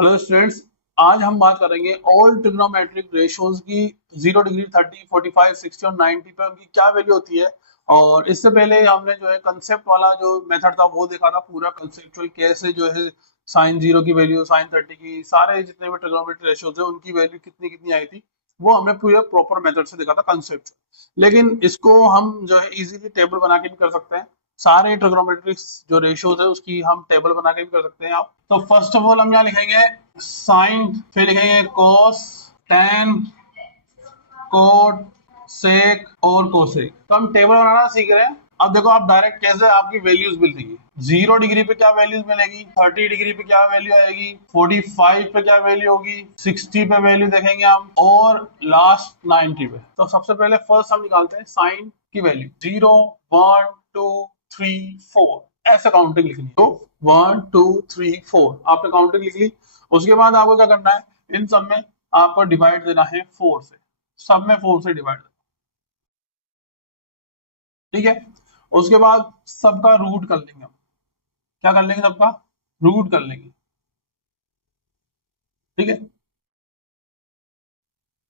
Hello students. आज हम बात करेंगे ऑल ट्रिग्नोमेट्रिक रेशियोज की 0 डिग्री 30 45 60 और 90 पे उनकी क्या वैल्यू होती है। और इससे पहले हमने जो है कंसेप्ट वाला जो मेथड था वो देखा था, पूरा कंसेप्चुअल कैसे जो है साइन 0 की वैल्यू, साइन 30 की, सारे जितने भी ट्रिग्नोमेट्रिक रेशियोज है उनकी वैल्यू कितनी कितनी आई थी, वो हमने पूरे प्रॉपर मेथड से देखा था कंसेप्ट। लेकिन इसको हम जो है इजीली टेबल बना के भी कर सकते हैं। सारे ट्रिग्नोमेट्रिक्स जो रेशियोज है उसकी हम टेबल बना के भी कर सकते हैं। आप तो फर्स्ट ऑफ ऑल हम यहाँ लिखेंगे साइन, फिर लिखेंगे कोस, टेन, कोट, सेक और कोसेक। तो हम टेबल बनाना सीख रहे हैं। अब देखो आप डायरेक्ट कैसे आपकी वैल्यूज मिलेगी। 0 डिग्री पे क्या वैल्यूज मिलेगी, 30 डिग्री पे क्या वैल्यू आएगी, 45 पे क्या वैल्यू होगी, 60 पे वैल्यू देखेंगे हम, और लास्ट 90 पे। तो सबसे पहले फर्स्ट हम निकालते हैं साइन की वैल्यू। 0 1 2 3 4 ऐसे काउंटिंग लिखनी है। तो 1 2 3 4 आपने काउंटिंग लिख ली। उसके बाद आपको क्या करना है, इन सब में आपको डिवाइड देना है 4 से। सब में 4 से डिवाइड, ठीक है। उसके बाद सबका रूट कर लेंगे हम। क्या कर लेंगे, सबका रूट कर लेंगे, ठीक है।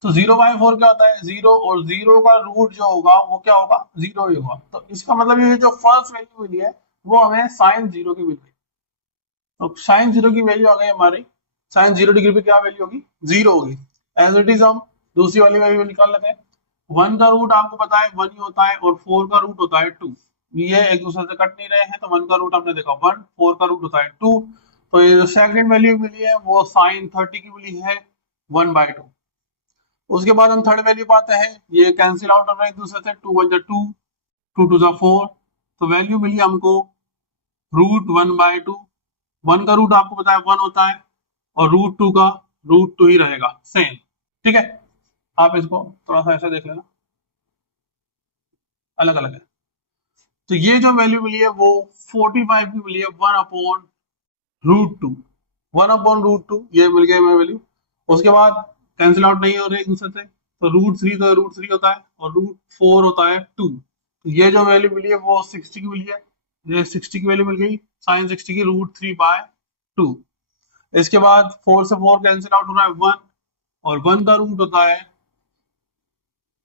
तो 0/4 क्या होता है, 0, और 0 का रूट जो होगा वो क्या होगा, 0 ही होगा। तो इसका मतलब ये जो फर्स्ट वैल्यू मिली है वो हमें साइन 0 की मिल गई। तो साइन 0 की वैल्यू आ गई हमारी। साइन 0 डिग्री पे क्या वैल्यू होगी, 0 होगी। एज इट इज हम दूसरी वाली वैल्यू निकाल लेते हैं। 1 का रूट आपको पता है 1 ही होता है, और 4 का रूट होता है 2। ये एक दूसरे से कट नहीं रहे हैं, तो 1 का रूट हमने देखा 1, 4 का रूट होता है 2। तो ये जो सेकंड वैल्यू मिली है वो साइन 30 की मिली है 1/2। उसके बाद हम थर्ड वैल्यू पाते हैं, ये कैंसिल आउट हो रहा है एक दूसरे से, 2 1 2, 2 2 4। तो वैल्यू मिली हमको √1/2। 1 का रूट आपको पता है 1 होता है, और √2 का √2 ही रहेगा सेम, ठीक है। आप इसको थोड़ा सा ऐसे देख लेना, अलग अलग है। तो ये जो वैल्यू मिली है वो 45 की मिली है 1/√2। 1/√2 ये मिल गया हमें वैल्यू। उसके बाद कैंसिल आउट नहीं हो रहे एक दूसरे से, तो √3 तो √3 होता है, और √4 होता है 2। तो ये जो वैल्यू मिली है वो 60 की मिली है। ये 60 की वैल्यू मिल गई, साइन 60 की √3/2। इसके बाद 4 से 4 कैंसिल आउट हो रहा है 1, और 1 का रूट होता है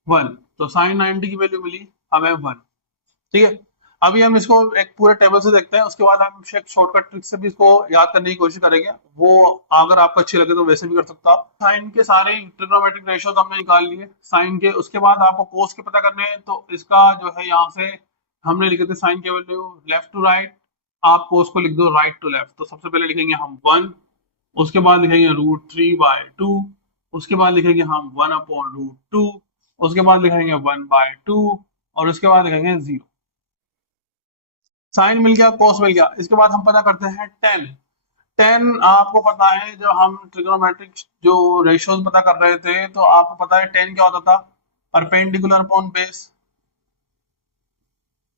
1। तो साइन 90 की वैल्यू मिली हमें 1, ठीक है। अभी हम इसको एक पूरे टेबल से देखते हैं, उसके बाद हम एक शॉर्टकट ट्रिक से भी इसको याद करने की कोशिश करेंगे। वो अगर आपको अच्छी लगे तो वैसे भी कर सकता आप। साइन के सारे ट्रिग्नोमेट्रिक रेशियोज हमने निकाल लिए साइन के। उसके बाद आपको कोस के पता करने हैं, तो इसका जो है यहाँ से हमने लिखे थे साइन के वैल्यू लेफ्ट टू राइट, आप कोस को लिख दो राइट टू लेफ्ट। तो सबसे पहले लिखेंगे हम 1, उसके बाद लिखेंगे √3/2, उसके बाद लिखेंगे हम 1/√2, उसके बाद लिखेंगे 1/2, और उसके बाद लिखेंगे 0। साइन मिल गया, कोस मिल गया। इसके बाद हम पता करते हैं टेन। टेन आपको पता है, जो हम ट्रिग्नोमेट्रिक जो रेशियोज पता कर रहे थे, तो आपको पता है टेन क्या होता था, परपेंडिकुलर अपॉन बेस,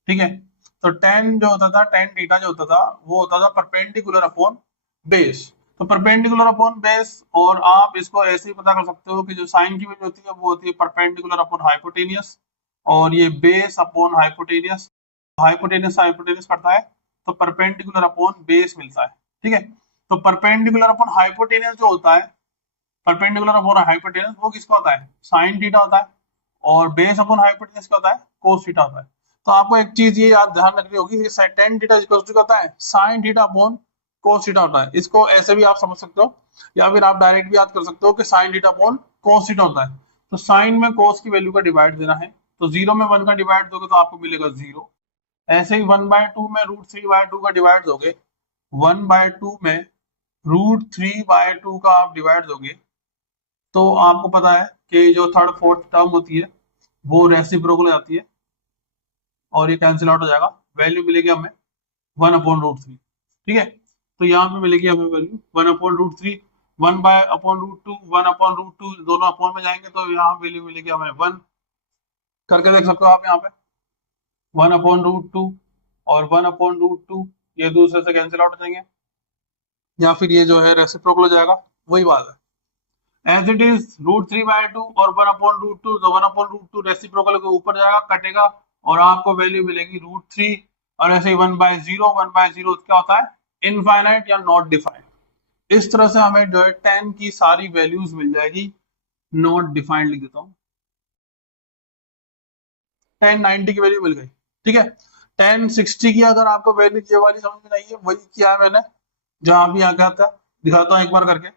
ठीक है। तो टेन जो होता था, टेन थीटा जो होता था वो होता था परपेंडिकुलर अपॉन बेस। तो परपेंडिकुलर अपॉन बेस, और आप इसको ऐसे ही पता कर सकते हो कि जो साइन की वैल्यू होती है वो होती है परपेंडिकुलर अपॉन हाइपोटेनियस, और ये base upon hypotenuse. Hypotenuse hypotenuse करता है, तो परपेंडिकुलर अपॉन बेस मिलता है, ठीक है। तो परपेंडिकुलर अपॉन हाइपोटेनस जो होता है, परपेंडिकुलर अपॉन हाइपोटेनस वो किसका होता है, साइन थीटा होता है। और बेस अपॉन हाइपोटेनस क्या होता है, कोस थीटा होता है। तो आपको एक चीज ये याद ध्यान रखनी होगी, ये टेन थीटा इक्वल टू होता है sine theta upon cos theta होता है। इसको ऐसे भी आप समझ सकते हो, या फिर आप डायरेक्ट भी याद कर सकते हो कि sine theta upon cos theta होता है। तो साइन में कोस की वैल्यू का डिवाइड देना है, तो 0 में 1 का डिवाइड दोगे तो आपको मिलेगा 0। ऐसे ही 1/2 में √3/2 का डिवाइड दोगे, 1/2 में √3/2 का आप डिवाइड दोगे, तो आपको पता है कि जो थर्ड फोर्थ टर्म होती है वो रेसिप्रोकल हो जाती है, और ये कैंसिल आउट हो जाएगा। वैल्यू मिलेगी हमें 1/√3, ठीक है। तो यहाँ पे मिलेगी हमें वैल्यू 1/√3। 1/√2, 1/√2 दोनों अपॉन में जाएंगे, तो यहाँ वैल्यू मिलेगी हमें 1। करके देख सकते हो आप यहाँ पे 1/√2 और 1/√2 ये दूसरे से कैंसिल आउट हो जाएंगे, या फिर ये जो है रेसिप्रोकल हो जाएगा, वही बात है। एज इट इज √3/2 और 1/√2, तो 1/√2 रेसिप्रोकल के ऊपर जाएगा, कटेगा, और आपको वैल्यू मिलेगी √3। और ऐसे ही 1/0 क्या होता है, इनफाइनाइट या नॉट डिफाइंड। इस तरह से हमें जो है 10 की सारी वैल्यूज मिल जाएगी। नॉट डिफाइंड लिख देता हूँ। 1090 की वैल्यू मिल गई, ठीक है। 1060 की अगर आपको वैल्यू ये वाली समझ में नहीं है, वही किया है मैंने जहां भी आ गया था, दिखाता हूँ एक बार करके।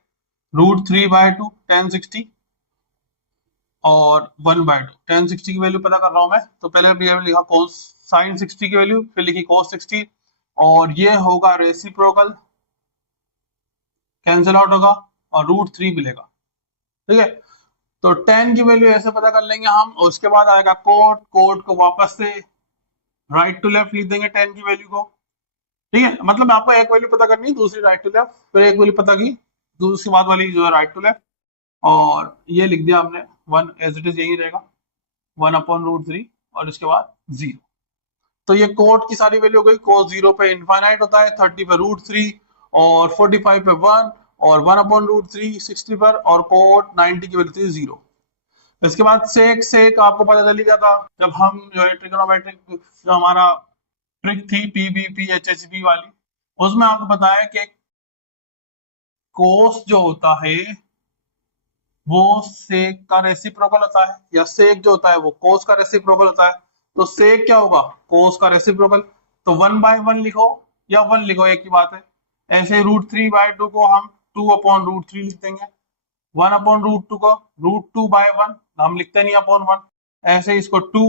√3/2 1060 और 1/2 1060 की वैल्यू पता कर रहा हूं मैं, तो पहले भी लिखा cos sin 60 की वैल्यू, फिर लिखी cos 60 और ये होगा रेसिप्रोकल, कैंसिल आउट होगा और √3 मिलेगा, ठीक है। तो 10 की वैल्यू ऐसे पता कर लेंगे हम, और उसके बाद आएगा कोट, कोट को वापस से राइट टू लेफ्ट लिख देंगे 10 की वैल्यू को, ठीक है। मतलब आपको एक वैल्यू पता करनी है, दूसरी राइट टू लेफ्ट, फिर एक वैल्यू पता की, दूसरी बाद वाली जो है राइट टू लेफ्ट, और ये लिख दिया हमने 1 एज इट इज, यही रहेगा 1/√3 और इसके बाद 0। तो ये कोट की सारी वैल्यू हो गई। कोस 0 पे इनफाइनाइट होता है, 30 पे √3 और 45 पे 1 और 1/√3 60 पर, और कोट 90 की वैल्यू थी 0। इसके बाद सेक, सेक आपको पता चल गया था जब हम जो है ट्रिग्नोमेट्रिक जो हमारा ट्रिक थी पीबीपी एचएचबी वाली, उसमें आपको बताया कि कोस जो होता है वो सेक का रेसिप्रोकल होता है, या सेक जो होता है वो कोस का रेसिप्रोकल होता है। तो सेक क्या होगा, कोस का रेसिप्रोकल। तो 1/1 लिखो या 1 लिखो, एक ही बात है। ऐसे √3/2 को हम 2/√3 लिख देंगे, 1/√2 को √2/1 हम लिखते नहीं अपॉन 1, ऐसे इसको 2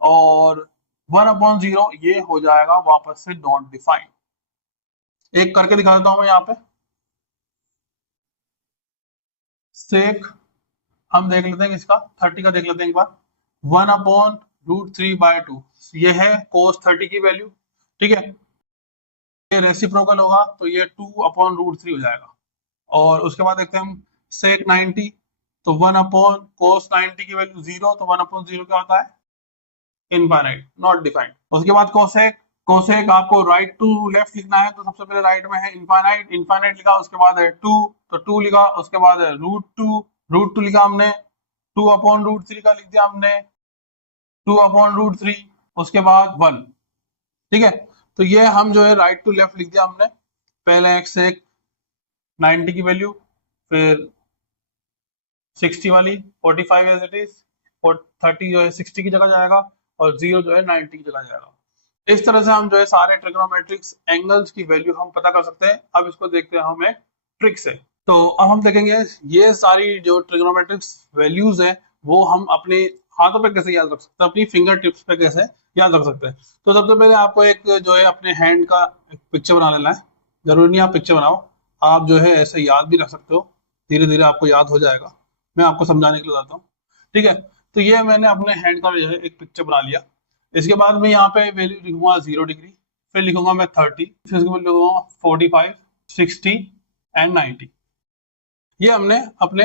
और 1/0 ये हो जाएगा वापस से नॉट डिफाइंड। एक करके दिखा देता हूं मैं यहाँ पे। सेक हम देख लेते हैं इसका, 30 का देख लेते हैं एक बार। 1/√3/2 ये है कोस 30 की वैल्यू, ठीक है। ये रेसिप्रोकल होगा तो ये 2/√3 हो जाएगा। और उसके बाद देखते हैं हम सेक 90, तो 1/cos 90 की वैल्यू 0, तो 1/0 क्या होता है, इनफाइनाइट, नॉट डिफाइंड। उसके बाद कोसेक, कोसेक आपको राइट टू लेफ्ट लिखना है, तो सबसे पहले राइट में है इनफाइनाइट, इनफाइनाइट लिखा, उसके बाद है 2, तो 2 लिखा, उसके बाद है √2, √2 लिखा हमने, 2/√3 का लिख दिया हमने 2/√3, उसके बाद 1, ठीक है। तो ये हम जो है राइट टू लेफ्ट लिख दिया हमने, पहले एक से 90 की वैल्यू, फिर 60 वाली, 45 एज इट इज, और 30 जो है 60 की जगह जाएगा और 0 जो है 90 की जगह जाएगा। इस तरह से हम जो है सारे ट्रिग्नोमेट्रिक्स एंगल्स की वैल्यू हम पता कर सकते हैं। अब इसको देखते हैं हम एक ट्रिक से। तो अब हम देखेंगे ये सारी जो ट्रिग्नोमेट्रिक्स वैल्यूज हैं वो हम अपने हाथों पे कैसे याद रख सकते हैं, अपनी फिंगर टिप्स पे कैसे याद रख सकते हैं। तो सबसे पहले आपको एक जो है अपने हैंड का एक पिक्चर बना लेना है। जरूरी नहीं आप पिक्चर बनाओ, आप जो है ऐसे याद भी रख सकते हो, धीरे धीरे आपको याद हो जाएगा। मैं आपको समझाने के लिए बताता हूँ, ठीक है। तो ये मैंने अपने हैंड का जो है एक पिक्चर बना लिया। इसके बाद मैं यहाँ पे वैल्यू लिखूंगा 0 डिग्री, फिर लिखूंगा मैं 30, फिर उसके बाद लिखूंगा 45, 60 एंड 90। ये हमने अपने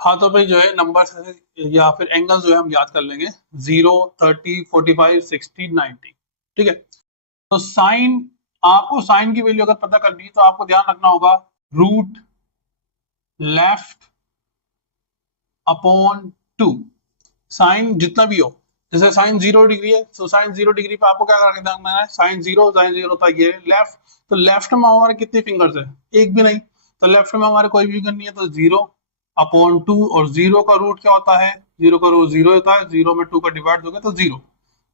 हाथों पे जो है नंबर या फिर एंगल जो है हम याद कर लेंगे, 0, 30, 45, 60, 90, ठीक है। तो साइन, आपको साइन की वैल्यू अगर पता करनी है तो आपको ध्यान रखना होगा रूट लेफ्ट अपॉन 2, साइन जितना भी हो। जैसे साइन 0 डिग्री है, तो साइन 0 डिग्री पे आपको क्या करके देखना है, साइन जीरो होता है ये लेफ्ट, तो लेफ्ट में हमारे कितने फिंगर्स है, एक भी नहीं, तो लेफ्ट में हमारे कोई भी फिंगर नहीं है, तो 0/2, और 0 का रूट क्या होता है, 0 का रूट 0 होता है, 0 में 2 का डिवाइड दोगे तो 0।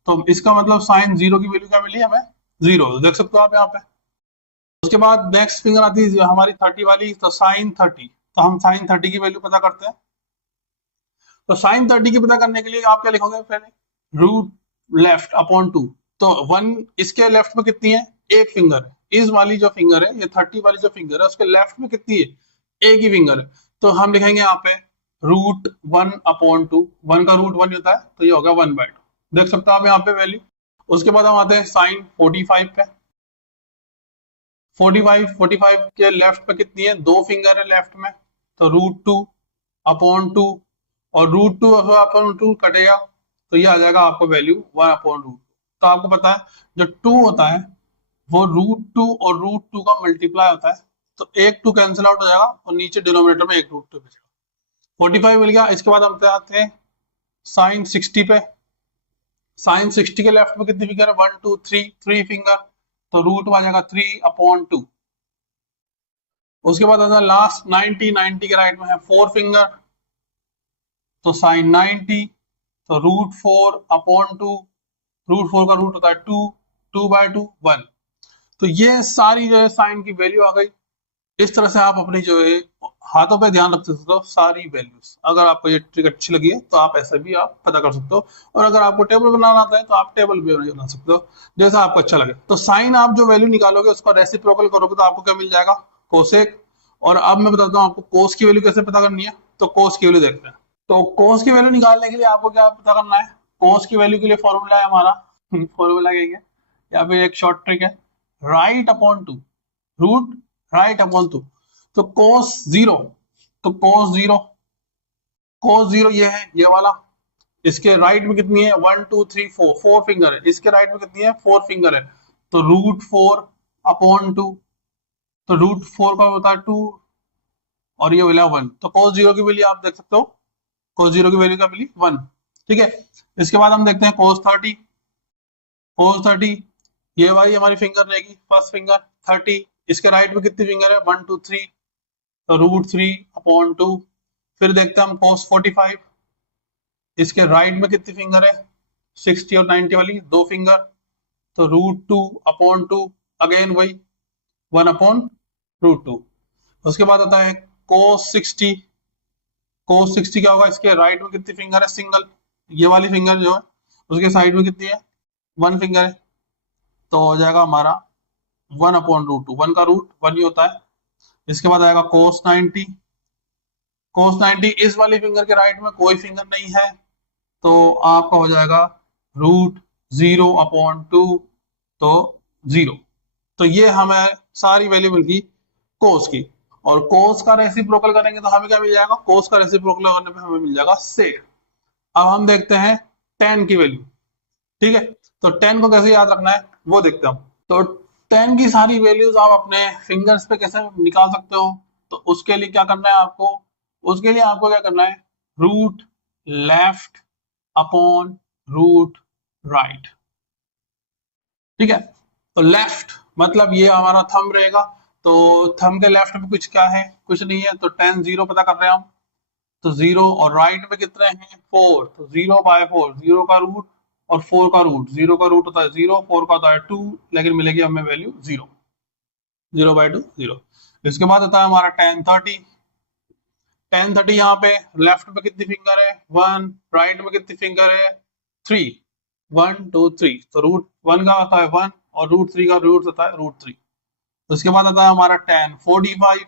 तो इसका मतलब साइन 0 की वैल्यू क्या मिली हमें, 0, देख सकते हो आप यहाँ पे। उसके बाद नेक्स्ट फिंगर आती है हमारी 30 वाली, तो साइन 30, तो हम साइन 30 की वैल्यू पता करते हैं। तो साइन 30 की पता करने के लिए आप क्या लिखोगे, पहले रूट लेफ्ट अपॉन 2, तो 1 इसके लेफ्ट में कितनी है, एक फिंगर है, इस वाली जो फिंगर है, ये 30 वाली जो फिंगर है उसके लेफ्ट में कितनी है, एक ही फिंगर है, तो हम लिखेंगे यहाँ पे √1/2, 1 का रूट 1 होता है, तो ये होगा 1/2, देख सकते हो आप यहाँ पे वैल्यू। उसके बाद हम आते हैं साइन 45 पे, 45 के लेफ्ट पे कितनी है, दो फिंगर है लेफ्ट में, तो √2/2, और √2/2 कटेगा तो ये आ जाएगा आपको वैल्यू 1/√2। तो आपको पता है जो 2 होता है वो √2 और √2 का मल्टीप्लाई होता है, तो एक 2 कैंसिल आउट हो जाएगा और नीचे डिनोमिनेटर में एक √2 बचेगा, 45 मिल गया। इसके बाद हम आते हैं साइन 60 पे, साइन 60 के लेफ्ट में कितनी फिंगर है, 1 2 3 फिंगर, तो रूट आ जाएगा 3/2। उसके बाद आता है लास्ट 90, 90 के राइट में है 4 फिंगर, तो साइन 90, तो √4/2, √4 का रूट होता है 2, 2/2 1। तो ये सारी जो है साइन की वैल्यू आ गई। इस तरह से आप अपनी जो है हाथों पे ध्यान रख सकते हो सारी वैल्यूज। अगर आपको ये ट्रिक अच्छी लगी है तो आप ऐसे भी आप पता कर सकते हो, और अगर आपको टेबल बनाना आता है तो आप टेबल भी बना सकते हो, जैसा आपको अच्छा लगे। तो साइन आप जो वैल्यू निकालोगे उसका रेसिप्रोकल करोगे तो आपको क्या मिल जाएगा, कोसेक। और अब मैं बताता हूँ आपको कोस की वैल्यू कैसे पता करनी है। तो कोस की वैल्यू देखते हैं। तो कोस की वैल्यू निकालने के लिए आपको क्या पता करना है, कोस की वैल्यू के लिए फॉर्मूला है हमारा फॉर्मूला क्या है, या फिर एक शॉर्ट ट्रिक है, right/2, रूट right/2। तो कोस 0, तो कोस 0 ये है, ये वाला। इसके राइट में कितनी है, 1 2 3 4, 4 फिंगर है। इसके राइट में कितनी है, 4 फिंगर है। तो √4/2, तो √4 का होता है 2, और ये मिला 1। तो कोस 0 की वैल्यू आप देख सकते हो, कोस 0 की वैल्यू क्या मिली, 1। ठीक है, इसके बाद हम देखते हैं कोस 30। कोस 30 ये वाली हमारी फिंगर रहेगी, फर्स्ट फिंगर 30। इसके राइट में कितनी फिंगर है, 1 2 3, तो √3/2। फिर देखते हैं हम कोस 45। इसके राइट में कितनी फिंगर है, 60 और 90 वाली, 2 फिंगर, तो √2/2, अगेन वही 1/√2। उसके बाद आता है कोस 60। कोस 60 क्या होगा, इसके राइट में कितनी फिंगर है, सिंगल, ये वाली फिंगर जो है, उसके साइड में कितनी है, 1 फिंगर है। तो हो जाएगा हमारा 1/√2, 1 का रूट 1 ही होता है। इसके बाद आएगा कोस 90। कोस 90 इस वाली फिंगर के राइट में कोई फिंगर नहीं है, तो आपका हो जाएगा √0/2, तो 0। तो ये हमें सारी वैल्यू मिल गई कोस की। और कोस का रेसिप्रोकल करेंगे तो हमें क्या मिल जाएगा, कोस का रेसिप्रोकल करने पे हमें मिल जाएगा सेक। अब हम देखते हैं tan की वैल्यू। ठीक है, तो tan को कैसे याद रखना है वो देखते हैं हम। तो tan की सारी वैल्यूज आप अपने फिंगर्स पे कैसे निकाल सकते हो। तो उसके लिए क्या करना है आपको, उसके लिए आपको क्या करना है, root left upon root right. ठीक है, तो लेफ्ट मतलब ये हमारा थंब रहेगा, तो थंब के लेफ्ट में कुछ क्या है, कुछ नहीं है, तो tan 0 पता कर रहे हैं हम, तो 0। और राइट में कितने हैं, 4, तो 0/4, 0 का रूट और 4 का रूट, 0 का रूट होता है 0, 4 का होता है 2, लेकिन मिलेगी हमें वैल्यू 0, 0/2 0। इसके बाद होता है हमारा tan 30। tan 30 यहाँ पे लेफ्ट में कितनी फिंगर है, 1, राइट में कितनी फिंगर है, 3, 1 2 3, तो √1 का होता है 1, और √3 का रूट होता है √3। उसके बाद आता है हमारा tan 45।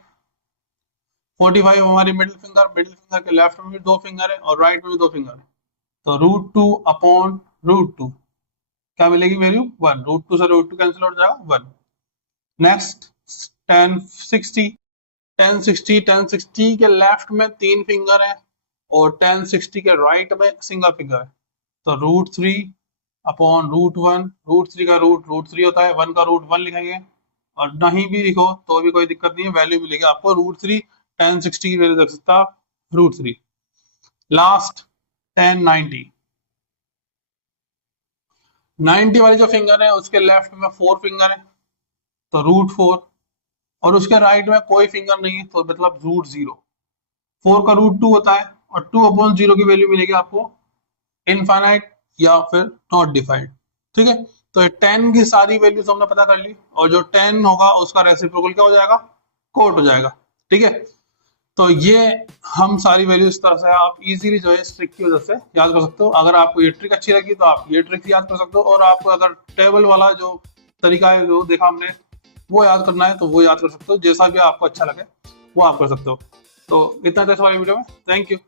45 हमारी मिडिल फिंगर के लेफ्ट में भी 2 फिंगर है और राइट में भी 2 फिंगर है, तो √2/√2 क्या मिलेगी वैल्यू, 1। √2 से √2 कैंसिल हो जाएगा 1। Next tan 60। tan 60 के लेफ्ट में 3 फिंगर है और tan 60 के राइट में सिंगल फिंगर है, तो √3/√1। √3 का रूट √3 होता है, 1 का रूट 1 लिखेंगे, और नहीं भी लिखो तो भी कोई दिक्कत नहीं है, वैल्यू मिलेगी आपको √3। tan 60 की वैल्यू देख सकता √3। Last tan 90। 90 वाली जो फिंगर है उसके लेफ्ट में 4 फिंगर है, तो √4, और उसके राइट में कोई फिंगर नहीं है, तो मतलब √0। 4 का √2 होता है, और 2/0 की वैल्यू मिलेगी आपको इनफाइनाइट या फिर नॉट डिफाइंड। ठीक है, तो 10 की सारी वैल्यूज हमने पता कर ली, और जो 10 होगा उसका रेसिप्रोकल क्या हो जाएगा, कोट हो जाएगा। ठीक है, तो ये हम सारी वैल्यू इस तरह से आप इजीली जो है इस ट्रिक की वजह से याद कर सकते हो। अगर आपको ये ट्रिक अच्छी लगी तो आप ये ट्रिक याद कर सकते हो, और आपको अगर टेबल वाला जो तरीका है जो देखा हमने वो याद करना है तो वो याद कर सकते हो, जैसा भी आपको अच्छा लगे वो आप कर सकते हो। तो इतना था इस वाली वीडियो में, थैंक यू।